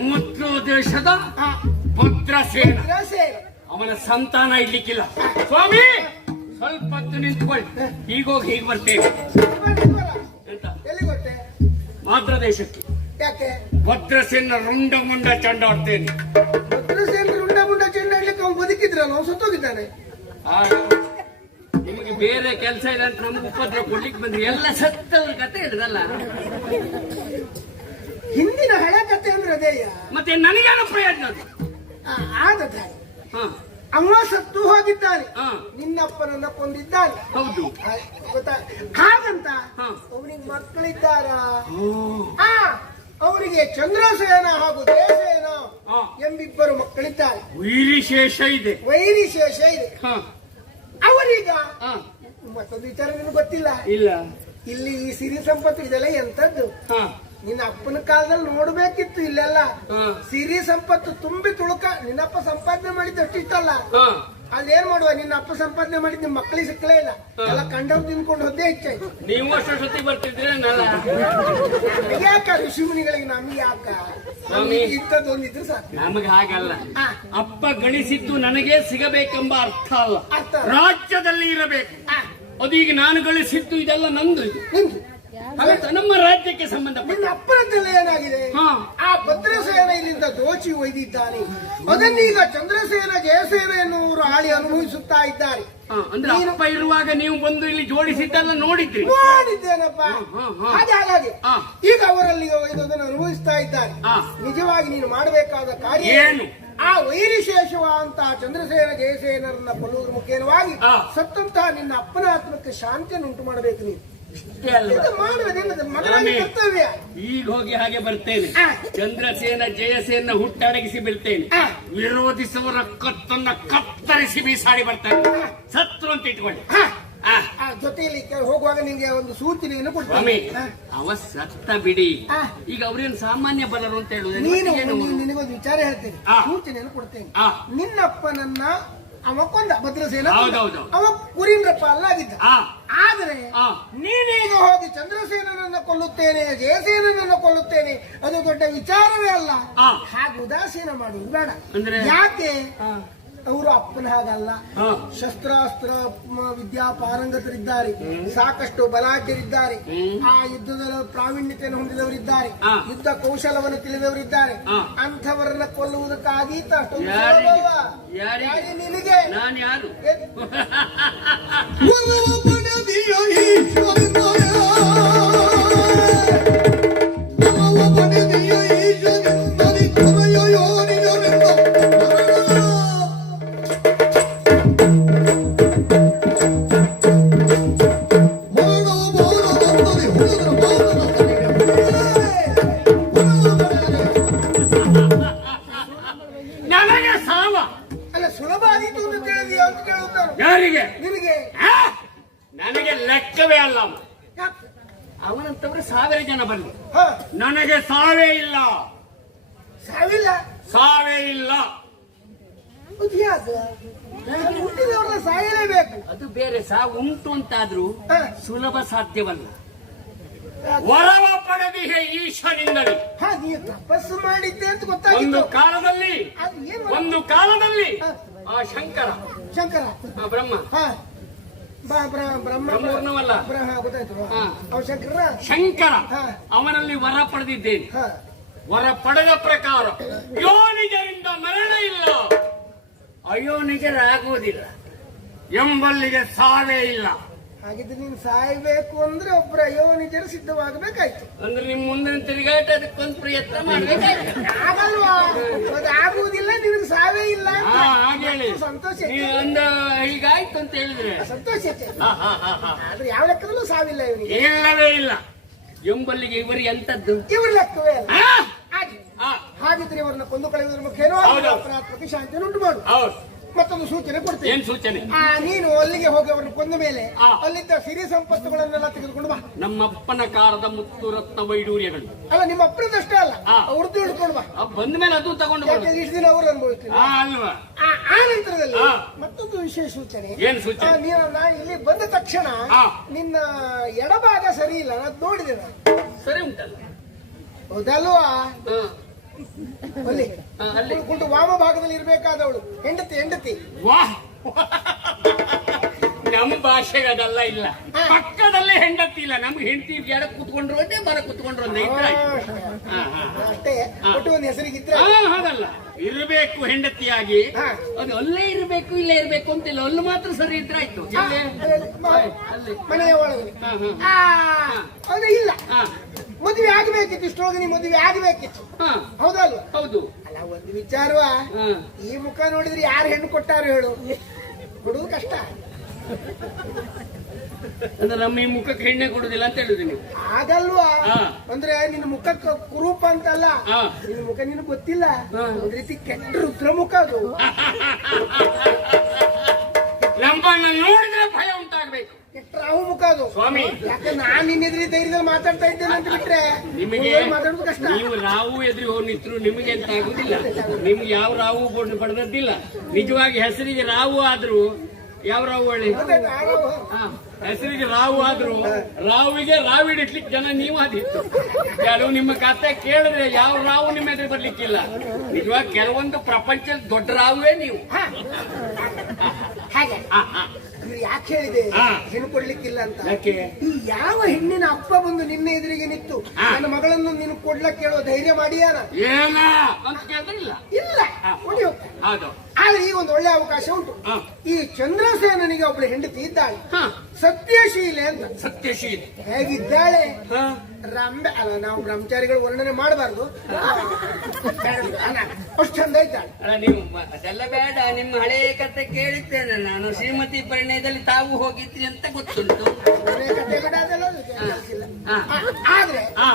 ಮಧ್ಯದೇಶದ ಭದ್ರಸೇನ. ಅವನ ಸಂತಾನ ಇಡ್ಲಿಕ್ಕಿಲ್ಲ. ಸ್ವಾಮಿ ಸ್ವಲ್ಪ ಹೊತ್ತು ನಿಂತ್ಕೊಳ್ಳಿ, ಹೀಗೋಗಿ ಹೀಗೆ ಬರ್ತೇನೆ. ಎಲ್ಲಿ ಗೊತ್ತೇ? ಮಾದ್ರದೇಶಕ್ಕೆ. ಯಾಕೆ? ಭದ್ರಸೇನ ರುಂಡ ಮುಂಡ ಚಂಡಾಡ್ತೇನೆ. ಭದ್ರಸೇನ ರುಂಡ ಮುಂಡ ಚಂಡಾಡ್ಲಿಕ್ಕೆ ಅವನು ಬದುಕಿದ್ರಲ್ಲ, ಅವನು ಸತ್ತೋಗಿದ್ದಾನೆ. ನಿಮಗೆ ಬೇರೆ ಕೆಲಸ ಇಲ್ಲ ಅಂತ ನಮ್ಗೆ ಉಪದ್ರ ಕೊಡ್ಲಿಕ್ಕೆ ಬಂದ್ರಿ. ಎಲ್ಲ ಸತ್ತವ್ರ ಕತೆ ಹೇಳಿದಲ್ಲ. ಹಿಂದಿನ ಹಳೆ ಕತೆ ಅಂದ್ರೆ ಅದೇಯ. ಮತ್ತೆ ನನಗೇನು ಪ್ರಯೋಜನ? ಆದದ್ದ ಅವ ಸತ್ತು ಹೋಗಿದ್ದಾನೆ, ನಿನ್ನಪ್ಪನನ್ನ ಕೊಂದಿದ್ದಾನೆ. ಹೌದು. ಹಾಗಂತ ಅವನಿಗೆ ಮಕ್ಕಳಿದ್ದಾರ? ಅವರಿಗೆ ಚಂದ್ರಸೇನ ಹಾಗೂ ಜಯಸೇನ ಎಂಬಿಬ್ಬರು ಮಕ್ಕಳಿದ್ದಾರೆ. ವೈರಿಶೇಷ ಇದೆ. ವೈರಿಶೇಷ ಇದೆ. ಅವರೀಗ ಮತ್ತೊಂದು ವಿಚಾರ ನಿನಗೆ ಗೊತ್ತಿಲ್ಲ. ಇಲ್ಲ. ಇಲ್ಲಿ ಈ ಸಿರಿ ಸಂಪತ್ತು ಇದೆಲ್ಲ ಎಂತದ್ದು? ನಿನ್ನ ಅಪ್ಪನ ಕಾಲದಲ್ಲಿ ನೋಡ್ಬೇಕಿತ್ತು. ಇಲ್ಲೆಲ್ಲ ಸಿರಿ ಸಂಪತ್ತು ತುಂಬಿ ತುಳುಕ. ನಿನ್ನಪ್ಪ ಸಂಪಾದನೆ ಮಾಡಿದ್ದು ಅಷ್ಟಿತ್ತಲ್ಲ. ಅಲ್ಲೇನ್ ಮಾಡುವ, ನಿನ್ನ ಅಪ್ಪ ಸಂಪಾದನೆ ಮಾಡಿದ್ ನಿಮ್ ಮಕ್ಕಳಿಗೆ ಸಿಕ್ಕಲೇ ಇಲ್ಲ. ಎಲ್ಲ ಕಂಡವ್ ತಿನ್ಕೊಂಡು ಹೋದ್ದೇ ಹೆಚ್ಚಾಯ್ತು. ನೀವು ಅಷ್ಟೊತ್ತಿ ಬರ್ತಿದ್ರೆ ಯಾಕ ಋಷಿ ಮುನಿಗಳಿಗೆ ನಮ್ಗೆ ಯಾಕ? ಇಂಥದ್ದೊಂದಿದ್ರು ಸಾಕು. ನಮಗೆ ಹಾಗಲ್ಲ. ಅಪ್ಪ ಗಳಿಸಿದ್ದು ನನಗೆ ಸಿಗಬೇಕೆಂಬ ಅರ್ಥ ಅಲ್ಲ. ರಾಜ್ಯದಲ್ಲಿ ಇರಬೇಕು. ಅದು ಈಗ ನಾನು ಗಳಿಸಿದ್ದು ಇದೆಲ್ಲ ನಂದು. ಇದು ನಮ್ಮ ರಾಜ್ಯಕ್ಕೆ ಸಂಬಂಧ. ನಿನ್ನ ಅಪ್ಪನದ್ದೆಲ್ಲ ಏನಾಗಿದೆ? ಆ ಭದ್ರಸೇನ ಇಲ್ಲಿಂದ ದೋಚಿ ಒಯ್ದಿದ್ದಾನೆ. ಅದನ್ನೀಗ ಚಂದ್ರಸೇನ ಜಯಸೇನ ಎನ್ನುವರು ಆಳಿ ಅನುಭವಿಸುತ್ತಾ ಇದ್ದಾರೆ. ಅಂದ್ರೆ ಅಪ್ಪ ಇರುವಾಗ ನೀವು ಬಂದು ಇಲ್ಲಿ ಜೋಡಿಸಿದ್ದೆಲ್ಲ ನೋಡಿದ್ರಿ? ನೋಡಿದ್ದೇನಪ್ಪ. ಹಾಗಾಗಿ ಈಗ ಅವರಲ್ಲಿ ಇದನ್ನು ಅನುಭವಿಸ್ತಾ ಇದ್ದಾರೆ. ನಿಜವಾಗಿ ನೀನು ಮಾಡಬೇಕಾದ ಕಾರ್ಯ ಏನು? ಆ ವೈರಿಶೇಷವ ಅಂತ ಚಂದ್ರಸೇನ ಜಯಸೇನರನ್ನ ಕೊಲ್ಲುವುದರ ಮುಖೇನವಾಗಿ ಸತ್ತಂತಹ ನಿನ್ನ ಅಪ್ಪನ ಆತ್ಮಕ್ಕೆ ಶಾಂತಿಯನ್ನು ಉಂಟು ಮಾಡಬೇಕು ನೀನು. ಕರ್ತವ್ಯ. ಈಗ ಹೋಗಿ ಹಾಗೆ ಬರ್ತೇನೆ. ಚಂದ್ರಸೇನ ಜಯಸೇನ ಹುಟ್ಟಡಗಿಸಿ ಬಿಡ್ತೇನೆ. ವಿರೋಧಿಸುವರ ಕತ್ತನ್ನ ಕತ್ತರಿಸಿ ಬೀಸಾಡಿ ಬರ್ತೇನೆ. ಸತ್ರು ಅಂತ ಇಟ್ಕೊಳ್ಳಿ. ಜೊತೆಯಲ್ಲಿ ಹೋಗುವಾಗ ನಿಂಗೆ ಒಂದು ಸೂಚನೆಯನ್ನು ಕೊಡ್ತೇನೆ. ಅವ ಸತ್ತ ಬಿಡಿ, ಈಗ ಅವ್ರೇನು ಸಾಮಾನ್ಯ ಬಲರು ಅಂತ ಹೇಳುದು. ನಿನಗೊಂದು ವಿಚಾರ ಹೇಳ್ತೇನೆ, ಸೂಚನೆಯನ್ನು ಕೊಡ್ತೇನೆ. ನಿನ್ನಪ್ಪನನ್ನ ಅವ ಕೊಂದ ಭದ್ರಸೇನ. ಅವ ಕುರಿನ್ರಪ್ಪ ಅಲ್ಲಾಗಿದ್ದ. ಆದರೆ ನೀನೀಗ ಹೋಗಿ ಚಂದ್ರಸೇನನನ್ನ ಕೊಲ್ಲುತ್ತೇನೆ, ಜಯಸೇನನನ್ನ ಕೊಲ್ಲುತ್ತೇನೆ, ಅದು ದೊಡ್ಡ ವಿಚಾರವೇ ಅಲ್ಲ. ಹಾಗೆ ಉದಾಸೀನ ಮಾಡುವುದು ಬೇಡ. ಯಾಕೆ? ಅವರು ಅಪ್ಪನ ಹಾಗಲ್ಲ. ಹಾ. ಶಸ್ತ್ರಾಸ್ತ್ರ ವಿದ್ಯಾ ಪಾರಂಗತರಿದ್ದಾರೆ, ಸಾಕಷ್ಟು ಬಲಾಢ್ಯರಿದ್ದಾರೆ, ಆ ಯುದ್ಧದ ಪ್ರಾವೀಣ್ಯತೆಯನ್ನು ಹೊಂದಿದವರಿದ್ದಾರೆ, ಹಾ. ಯುದ್ಧ ಕೌಶಲವನ್ನು ತಿಳಿದವರಿದ್ದಾರೆ. ಹಾ. ಅಂಥವರನ್ನ ಕೊಲ್ಲುವುದಕ್ಕಾದೀತ ಅಷ್ಟೊಂದು ಯಾರಿಗೆ? ಸುಲಭವಾ? ಯಾರಿಗೆ? ಯಾರಿಗೆ? ನಿನಗೆ. ನಾನು ಯಾರು? ಒಲವ ಪಡೆದಿಯ ಈಶ್ವರನಯ. ಒಲವ ಪಡೆದಿಯ ಈಶ್ವರನಿಂದಲಿ ಕೊನೆಯ ಯೋನಿಯರಿಂದ ಮರಣ. ಮರಣ ಬೋರದಂತಲಿ ಹುಡುಗರ ಬಾಲರಂತಲಿ. ನನಗೆ ಸಾವ. ಅಲ್ಲ, ಸುಲಭ ಆದೀತು ಅಂತ ತಿಳಿದೀಯ ಅಂತ ಕೇಳುತ್ತಾನು. ಯಾರಿಗೆ? ನಿನಗೆ. ಆ? ನನಗೆ ಲೆಕ್ಕವೇ ಅಲ್ಲ ಅವ. ಯಾಕೆ? ಅವನಂತವ್ರೆ 1000 ಜನ ಬರಲಿ, ಹ, ನನಗೆ ಸಾವೇ ಇಲ್ಲ. ಸಾವಿಲ್ಲ. ಸಾವೇ ಇಲ್ಲ. ಅದು ಯಾಕೆ? ಹುಟ್ಟಿದವ್ರನ್ನ ಸಾಯಲೇಬೇಕು. ಅದು ಬೇರೆ. ಸಾವು ಉಂಟು ಅಂತಾದ್ರೂ ಹ, ಸುಲಭ ಸಾಧ್ಯವಲ್ಲ. ಯಾಕೆ? ವರವ ಪಡೆದಿಹೆ ಈಶನಿಂದಲೇ. ಹ, ನೀನು ತಪಸ್ಸು ಮಾಡಿದ್ದೆ ಅಂತ ಒಂದು ಗೊತ್ತಾಗಿತ್ತು. ಕಾಲದಲ್ಲಿ ಅದು ಏನು? ಒಂದು ಕಾಲದಲ್ಲಿ ಹ, ಆ ಶಂಕರ, ಶಂಕರ. ಆ ಬ್ರಹ್ಮ, ಹ, ಬ್ರಹ್ಮ. ಬ್ರಹ್ಮೂರ್ಣವಲ್ಲ, ಗೊತ್ತಾಯ್ತು. ಹ. ಅವ ಶಂಕರ. ಶಂಕರ, ಹ. ಅವನಲ್ಲಿ ವರ ಪಡೆದಿದ್ದೇನೆ. ಹ, ವರ ಪಡೆದ ಪ್ರಕಾರ ಯೋನಿಜರಿಂದ ಮರಣ ಇಲ್ಲ, ಅಯೋನಿಜರಾಗುವುದಿಲ್ಲ ಎಂಬಲ್ಲಿಗೆ ಸಾವೇ ಇಲ್ಲ. ಹಾಗಿದ್ರೆ ನೀನು ಸಾಯ್ಬೇಕು ಅಂದ್ರೆ ಒಬ್ಬರ ಯೋನಿಜರು ಸಿದ್ಧವಾಗಬೇಕಾಯ್ತು. ಅಂದ್ರೆ ನಿಮ್ ಮುಂದಿನ ತಿರುಗಾಟ ಅದಕ್ಕೊಂದು ಪ್ರಯತ್ನ ಮಾಡ್ಬೇಕಾಯ್ತು. ಆಗಲ್ವಾ? ಅದು ಆಗುವುದಿಲ್ಲ, ನಿನಗೆ ಸಾವೇ ಇಲ್ಲ ಅಂತ. ಹಾಗೆ ಹೇಳಿ. ಸಂತೋಷ ನೀವು ಹೆಚ್ಚು. ಒಂದು ಹೀಗಾಯ್ತು ಅಂತ ಹೇಳಿದ್ರೆ ಸಂತೋಷ ಹೆಚ್ಚು. ಹಾ, ಹಾ, ಹಾ, ಹಾ. ಆದ್ರೆ ಯಾವ ಲೆಕ್ಕದಲ್ಲೂ ಸಾವಿಲ್ಲ ಇವನಿಗೆ. ಇಲ್ಲವೇ ಇಲ್ಲ ಎಂಬಲ್ಲಿಗೆ ಇವರು ಎಂತದ್ದು? ಇವ್ರ ಲೆಕ್ಕವೇ ಅಲ್ಲ. ಆ? ಹಾಗೆ. ಆ, ಹಾಗಿದ್ರೆ ಇವರನ್ನ ಕೊಂದು ಕಳೆಯುವುದರ ಮುಖೇನೋ ಹೌದು. ಪ್ರತಿ ಶಾಂತಿಯನ್ನು ಉಂಟು ಮಾಡು. ಹೌದು. ಮತ್ತೊಂದು ಸೂಚನೆ ಕೊಡ್ತೇನೆ. ಏನ್ ಸೂಚನೆ? ನೀನು ಅಲ್ಲಿಗೆ ಹೋಗಿ ಅವರನ್ನು ಕೊಂದ ಮೇಲೆ ಆ. ಅಲ್ಲಿದ್ದ ಸಿರಿ ಸಂಪತ್ತುಗಳನ್ನೆಲ್ಲ ತೆಗೆದುಕೊಂಡು ಬಾ. ನಮ್ಮಪ್ಪನ ಕಾರದ ಮುತ್ತು ರತ್ನ ವೈಡೂರ್ಯಗಳು ಅಲ್ಲ, ನಿಮ್ಮ ಅಪ್ಪನದಷ್ಟೇ ಅಲ್ಲ, ಆ. ಅವ್ರದ್ದು ಹಿಡ್ಕೊಂಡು ಬಾ. ಬಂದ ಮೇಲೆ ಅದು ತಗೊಂಡು ಬರೋದು. ಯಾಕಂದ್ರೆ ಇಷ್ಟು ದಿನ ಅವರು ಅನುಭವಿಸ್ತೀನಿ. ಅಲ್ವಾ? ಆ ನಂತರದಲ್ಲಿ ಆ. ಮತ್ತೊಂದು ವಿಶೇಷ ಸೂಚನೆ. ಏನ್ ಸೂಚನೆ? ನಾನು ಇಲ್ಲಿ ಬಂದ ತಕ್ಷಣ ಆ. ನಿನ್ನ ಎಡಭಾಗ ಸರಿ ಇಲ್ಲ, ನಾನು ನೋಡಿದೆ ನಾನು. ಸರಿ ಉಂಟಲ್ಲ? ಹೌದಲ್ವಾ? ಹಾ. ಅಲ್ಲಿ ಅಲ್ಲಿ ಕುಂಟು ವಾಮ ಭಾಗದಲ್ಲಿ ಇರ್ಬೇಕಾದವಳು ಹೆಂಡತಿ. ವಾಹ್! ನಮ್ಮ ಭಾಷೆಗೆ ಅದೆಲ್ಲ ಇಲ್ಲ. ಪಕ್ಕದಲ್ಲೇ ಹೆಂಡತಿ ಇಲ್ಲ. ನಮ್ಗೆ ಹೆಂಡತಿ ಎಡ ಕೂತ್ಕೊಂಡ್ರು ಒಂದೇ, ಬರ ಕೂತ್ಕೊಂಡ್ರು ಒಂದೇ ಇದ್ರೆ ಆಯ್ತು. ಹಾ, ಹಾ, ಹಾ. ಅಷ್ಟೇ. ಒಟ್ಟು ಒಂದು ಹೆಸರಿಗಿದ್ರೆ ಹಾ, ಹಾಗಲ್ಲ. ಇರಬೇಕು ಹೆಂಡತಿಯಾಗಿ. ಹಾ. ಅದು ಅಲ್ಲೇ ಇರಬೇಕು, ಇಲ್ಲೇ ಇರಬೇಕು ಅಂತಿಲ್ಲ. ಅಲ್ಲಿ ಮಾತ್ರ ಸರಿ ಇದ್ರೆ ಆಯ್ತು. ಎಲ್ಲೇ? ಅಲ್ಲಿ. ಮನೆಯ ಒಳಗೆ. ಹಾ, ಹಾ. ಅದು ಇಲ್ಲ. ಹಾ, ಮದುವೆ ಆಗಬೇಕಿತ್ತು, ಇಷ್ಟೊಳಗೆ ನೀ ಮದುವೆ ಆಗಬೇಕಿತ್ತು. ಹಾ. ಹೌದಲ್ವ? ಹೌದು. ಅಲ್ಲ, ಒಂದು ವಿಚಾರವ, ಹಾ. ಈ ಮುಖ ನೋಡಿದ್ರೆ ಯಾರು ಹೆಣ್ಣು ಕೊಟ್ಟಾರು ಹೇಳು? ಕೊಡುವುದು ಕಷ್ಟ. ಅಂದ್ರೆ ನಮ್ಮ ಈ ಮುಖಕ್ಕೆ ಹೆಣ್ಣೆ ಕೊಡುದಿಲ್ಲ ಅಂತ ಹೇಳುದು ನೀವು? ಆಗಲ್ವಾ? ಹಾ. ಅಂದ್ರೆ ನಿನ್ನ ಮುಖಕ್ಕೆ ಕುರೂಪ ಅಂತಲ್ಲ, ಹಾ. ನಿನ್ನ ಮುಖ ನಿನಗೆ ಗೊತ್ತಿಲ್ಲ. ಹಾ. ಒಂದ್ ರೀತಿ ಕೆಟ್ಟ ರುದ್ರಮುಖ ಅದು. ನಮ್ಮನ್ನ ನೋಡಿದ್ರೆ ಭಯ ಉಂಟಾಗ್ಬೇಕು. ಕೆಟ್ಟ ರಾಹು ಮುಖ ಅದು ಸ್ವಾಮಿ. ಯಾಕೆ ನಾನು ನಿನ್ನೆದ್ರಿ ಧೈರ್ಯದಲ್ಲಿ ಮಾತಾಡ್ತಾ ಇದ್ದೇನೆ ಅಂತ ಬಿಟ್ರೆ ನಿಮಗೆ ಮುಂದೆ ಮಾತಾಡೋದು ಕಷ್ಟ. ನೀವು ರಾವು ಎದುರು ಹೋಗಿ ನಿಂತರು ನಿಮಗೆ ಅಂತ ಆಗುದಿಲ್ಲ. ನಿಮ್ಗೆ ಯಾವ ರಾವು ಪಡೆದದ್ದಿಲ್ಲ. ನಿಜವಾಗಿ ಹೆಸರಿಗೆ ರಾವು ಆದ್ರೂ ಯಾವ ರಾವು ಒಳ್ಳೆ? ಗೊತ್ತಾಯ್ತಾ? ಆ ರಾಹು. ಹಾ, ಹೆಸರಿಗೆ ರಾವು ಆದ್ರೂ ರಾವಿಗೆ ರಾವಿಡಿಸ್ಲಿಕ್ಕೆ ಜನ ನೀವು ಆದಿತ್ತು. ಕೆಲವು ನಿಮ್ಮ ಕತೆ ಕೇಳಿದ್ರೆ ಯಾವ ರಾವು ನಿಮ್ಮ ಎದುರು ಬರ್ಲಿಕ್ಕಿಲ್ಲ. ನಿಜವಾಗಿ ಕೆಲವೊಂದು ಪ್ರಪಂಚದ ದೊಡ್ಡ ರಾವುವೇ ನೀವು. ಹಾ. ಹಾಗೆ ಹಾ, ಹಾ. ಅಂದ್ರೆ ಯಾಕೆ ಹೇಳಿದೆ ಹಾ. ಹೆಣ್ಣು ಕೊಡ್ಲಿಕ್ಕಿಲ್ಲ ಅಂತ? ಯಾಕೆ? ಈ ಯಾವ ಹೆಣ್ಣಿನ ಅಪ್ಪ ಬಂದು ನಿನ್ನ ಎದುರಿಗೆ ನಿಂತು ಹಾ. ನನ್ನ ಮಗಳನ್ನು ನೀನು ಕೊಡ್ಲಕ್ಕೆ ಕೇಳೋ ಧೈರ್ಯ ಮಾಡಿಯಾನ? ಏನ ಅಂತ ಕೇಳಿದ್ರೆ ಇಲ್ಲ. ಇಲ್ಲ. ಹಾ. ಓಡಿ ಹೋಗ್ತಾನೆ. ಹೌದು. ಆದ್ರೆ ಈಗ ಒಂದು ಒಳ್ಳೆ ಅವಕಾಶ ಉಂಟು. ಹಾ. ಈ ಚಂದ್ರಸೇನನಿಗೆ ಒಬ್ಳು ಹೆಂಡತಿ ಇದ್ದಾಳೆ, ಹಾ. ಸತ್ಯಶೀಲೆ ಅಂತ. ಸತ್ಯಶೀಲ. ಹೇಗಿದ್ದಾಳೆ? ಹಾ. ರಂಬೆ ಅಲ್ಲ, ನಾವು ಬ್ರಹ್ಮಚಾರಿಗಳು ವರ್ಣನೆ ಮಾಡಬಾರ್ದು. ಅಷ್ಟು ಚಂದ ಇದ್ದಾಳೆ. ಅಲ್ಲ, ನೀವು ಅದೆಲ್ಲ ಬೇಡ. ನಿಮ್ಮ ಹಳೆ ಕತೆ ಕೇಳಿದ್ದೇನೆ ನಾನು. ಶ್ರೀಮತಿ ಪರಿಣಯದಲ್ಲಿ ತಾವು ಹೋಗಿದ್ರಿ ಅಂತ ಗೊತ್ತುಂಟು. ಮನೆ ಕತೆ ಬೇಡ, ಅದೆಲ್ಲ ಕೆಲ್ಸ ಇಲ್ಲ. ಹಾ. ಆದ್ರೆ ಹಾ.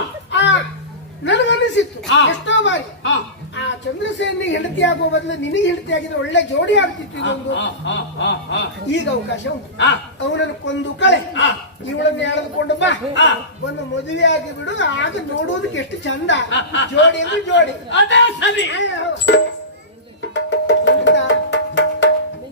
ನನಗನ್ನಿಸಿತ್ತು ಹಾ. ಎಷ್ಟೋ ಬಾರಿ ಹಾ. ಆ ಚಂದ್ರಸೇನಿಗೆ ಹೆಂಡತಿ ಆಗುವ ಬದಲು ನಿನಗೆ ಹೆಂಡತಿ ಆಗಿದ್ರೆ ಒಳ್ಳೆ ಜೋಡಿ ಆಗ್ತಿತ್ತು ಇದೊಂದು. ಹಾ, ಹಾ, ಹಾ, ಹಾ. ಈಗ ಅವಕಾಶ ಉಂಟು. ಹಾ. ಅವನನ್ನು ಕೊಂದು ಕಳೆ, ಹಾ. ಇವಳನ್ನು ಎಳೆದುಕೊಂಡು ಬಾ, ಹಾ. ಒಂದು ಮದುವೆ ಆಗಿ ಬಿಡು. ಆಗ ನೋಡುವುದಕ್ಕೆ ಎಷ್ಟು ಚಂದ. ಜೋಡಿ ಅಂದ್ರೆ ಜೋಡಿ. ಅದೇ ಸರಿ.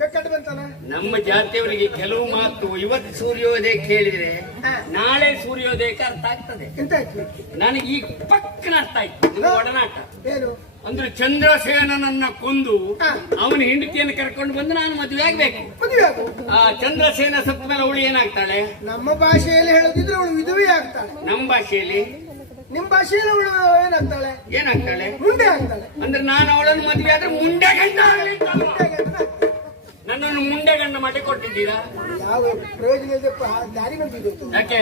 ಬೆಕ್ಕಟ್ಟು ಬಂತಾನ. ನಮ್ಮ ಜಾತಿಯವರಿಗೆ ಕೆಲವು ಮಾತು ಇವತ್ತು ಸೂರ್ಯೋದಯ ಕೇಳಿದ್ರೆ ಹಾ. ನಾಳೆ ಸೂರ್ಯೋದಯಕ್ಕೆ ಅರ್ಥ ಆಗ್ತದೆ. ಎಂತ ಆಯ್ತು? ನನಗೆ ಈಗ ಪಕ್ಕನ ಅರ್ಥ ಆಯ್ತು. ನಿಮ್ಮ ಒಡನಾಟ ಏನು? ಅಂದ್ರೆ ಚಂದ್ರಸೇನನನ್ನ ಕೊಂದು ಹಾ. ಅವನ ಹೆಂಡತಿಯನ್ನು ಕರ್ಕೊಂಡು ಬಂದು ನಾನು ಮದುವೆ ಆಗ್ಬೇಕು. ಮದುವೆ ಆಗು. ಆ ಚಂದ್ರಸೇನ ಸತ್ತ ಮೇಲೆ ಅವಳು ಏನಾಗ್ತಾಳೆ? ನಮ್ಮ ಭಾಷೆಯಲ್ಲಿ ಹೇಳೋದಿದ್ರೆ ಅವಳು ವಿಧವೆ ಆಗ್ತಾಳೆ. ನಮ್ಮ ಭಾಷೆಯಲ್ಲಿ ನಿಮ್ ಭಾಷೆಯಲ್ಲಿ ಅವಳು ಏನಾಗ್ತಾಳೆ? ಮುಂದೆ ಆಗ್ತಾಳೆ. ಅಂದ್ರೆ ನಾನು ಅವಳನ್ನು ಮದುವೆ ಆದ್ರೆ ಮುಂಡೆ ಗಂಡ ಆಗ್ಲಿ ಅಂತ ಅಲ್ವಾ? ಮುಂದೆ ಆಗ್ತಾಳೆ. ನನ್ನನ್ನು ಮುಂಡೆ ಗಂಡ ಮಾಡಿ ಕೊಟ್ಟಿದ್ದೀರಾ? ಯಾವ ಪ್ರಯೋಜನ ಇದೆ? ದಾರಿ ಬಂದಿದೆ. ಯಾಕೆ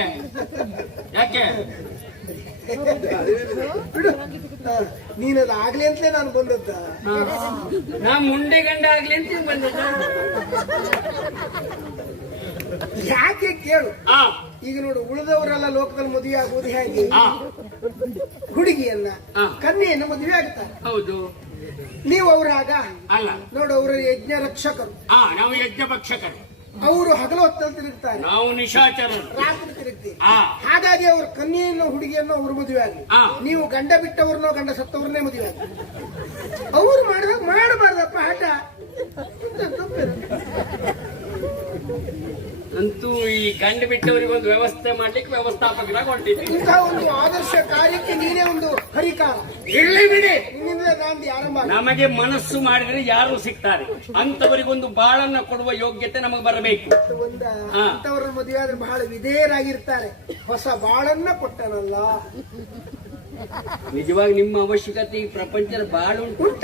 ಯಾಕೆ ಬಿಡು. ನೀನದು ಆಗ್ಲಿ ಅಂತಲೇ ನಾನು ಬಂದದ್ದ. ನಾ ಮುಂಡೆ ಗಂಡ ಆಗ್ಲಿ ಅಂತ ಬಂದದ. ಯಾಕೆ ಕೇಳು. ಆ ಈಗ ನೋಡು, ಉಳಿದವರೆಲ್ಲ ಲೋಕದಲ್ಲಿ ಮದುವೆ ಆಗುವುದು ಹೇಗೆ? ಆ, ಹುಡುಗಿಯನ್ನ ಆ. ಕನ್ಯೆಯನ್ನ ಮದುವೆ ಆಗ್ತಾರೆ. ಹೌದು. ನೀವು ಅವರಾಗ ಅಲ್ಲ, ನೋಡು, ಅವರು ಯಜ್ಞ ರಕ್ಷಕರು, ನಾವು ಯಜ್ಞ ಭಕ್ಷಕರು, ಅವರು ಹಗಲು ಹೊತ್ತಲ್ಲಿ ತಿರುಗ್ತಾರೆ, ನಾವು ನಿಶಾಚರರು, ರಾತ್ರಿ ತಿರುಗ್ತೀವಿ. ಆ ಹಾಗಾಗಿ ಅವ್ರ ಕನ್ಯೆಯನ್ನು ಹುಡುಗಿಯನ್ನು ಅವರು ಮದುವೆ ಆಗಲಿ. ಆ. ನೀವು ಗಂಡ ಬಿಟ್ಟವ್ರನ್ನೋ ಗಂಡ ಸತ್ತವ್ರನ್ನೇ ಮದುವೆ ಆಗಲಿ. ಅವ್ರು ಮಾಡಿದಾಗ ಮಾಡಬಾರ್ದಪ್ಪ ಹಠ. ಅಂತೂ ಈ ಗಂಡು ಬಿಟ್ಟವರಿಗೆ ಒಂದು ವ್ಯವಸ್ಥೆ ಮಾಡ್ಲಿಕ್ಕೆ ವ್ಯವಸ್ಥಾಪಕರಾಗಿ ಹೊರಟಿದ್ದೀನಿ. ಇಂತಹ ಒಂದು ಆದರ್ಶ ಕಾರ್ಯಕ್ಕೆ ನೀನೇ ಒಂದು ಹರಿಕಾರ. ಇರ್ಲಿ ಬಿಡಿ, ನಿನ್ನಿಂದ ಗಾಂಧಿ ಆರಂಭ. ನಮಗೆ ಮನಸ್ಸು ಮಾಡಿದ್ರೆ ಯಾರು ಸಿಗ್ತಾರೆ. ಅಂತವರಿಗೊಂದು ಬಾಳನ್ನ ಕೊಡುವ ಯೋಗ್ಯತೆ ನಮಗೆ ಬರಬೇಕು. ಅಂತವರ ಮದುವೆ ಆದ್ರೆ ಬಹಳ ವಿಧೇಯರಾಗಿರ್ತಾರೆ. ಹೊಸ ಬಾಳನ್ನ ಕೊಟ್ಟನಲ್ಲ. ನಿಜವಾಗಿ ನಿಮ್ಮ ಅವಶ್ಯಕತೆ ಈ ಪ್ರಪಂಚದ ಬಾಳ ಉಂಟ.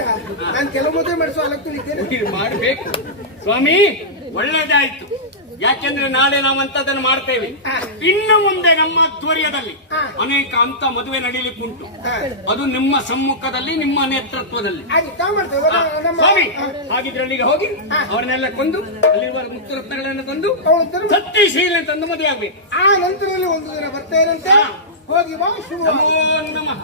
ನಾನು ಕೆಲವು ಮದುವೆ ಮಾಡಿಸೋ ಅಲಕ್ತಿದ್ದೇನೆ. ಮಾಡಬೇಕು ಸ್ವಾಮಿ. ಒಳ್ಳೇದಾಯ್ತು. ಯಾಕೆಂದ್ರೆ ನಾಳೆ ನಾವಂತದನ್ನು ಮಾಡ್ತೇವೆ. ಇನ್ನು ಮುಂದೆ ನಮ್ಮ ಧ್ವರ್ಯದಲ್ಲಿ ಅನೇಕ ಅಂತ ಮದುವೆ ನಡೀಲಿಕ್ಕುಂಟು. ಅದು ನಿಮ್ಮ ಸಮ್ಮುಖದಲ್ಲಿ, ನಿಮ್ಮ ನೇತೃತ್ವದಲ್ಲಿ. ಸ್ವಾಮಿ, ಹಾಗಿದ್ರೆ ಅಲ್ಲಿಗೆ ಹೋಗಿ ಅವರನ್ನೆಲ್ಲ ಕೊಂದು ಅಲ್ಲಿರುವ ಮುಕ್ತರತ್ನಗಳನ್ನು ಕೊಂದು ಸತ್ಯಶೀಲ ತಂದು ಮದುವೆ ಆಗ್ಬೇಕು. ಆ ನಂತರದಲ್ಲಿ ಒಂದು ದಿನ ಬರ್ತೇನಂತೆ. ಹೋಗಿ ಬಾ. ಶುಭ ನಮೋ ನಮಃ.